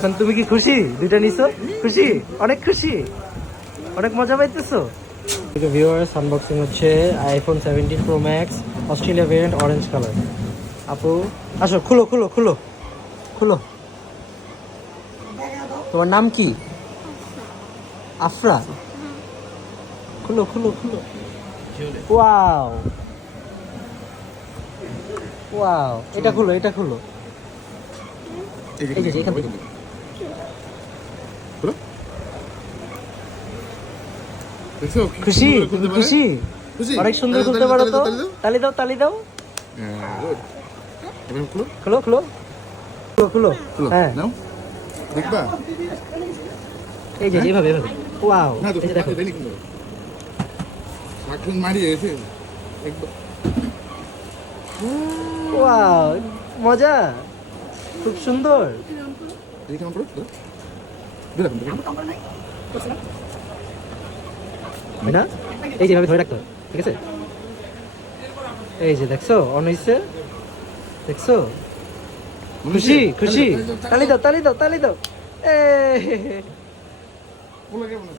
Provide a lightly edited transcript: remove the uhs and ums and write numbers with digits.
এখন তুমি কি খুশি? দুইটা নিছো? খুশি? অনেক খুশি? অনেক মজা পাইতেছো? ভিউয়ার্স, আনবক্সিং হচ্ছে iPhone 17 pro max Australia variant orange colour. আপু আসো, খুলো খুলো খুলো খুলো। তোমার নাম কি? আফরা। খুলো খুলো খুলো। ওয়াও ওয়াও, এটা খুলো, এটা খুলো। এই যে এখান থেকে খুশি? তুমি খুশি? অনেক সুন্দর খুলতে পারো তো। তালি দাও, তালি দাও। খুলো খুলো খুলো খুলো। হ্যাঁ, দেখবা? এই যে এইভাবে এইভাবে। ওয়াও, না তো এই যে দেখো। সাক্ষণ মারি এসে একবার ওয়াও, মজা, খুব সুন্দর। এই কেমন করো তো? হয় না? এই যে এভাবে ধরে রাখতে হবে, ঠিক আছে? এই যে দেখছো, অন হইছে, দেখছো? খুশি খুশি? তালি দাও, তালি দাও, তালি দাও। এ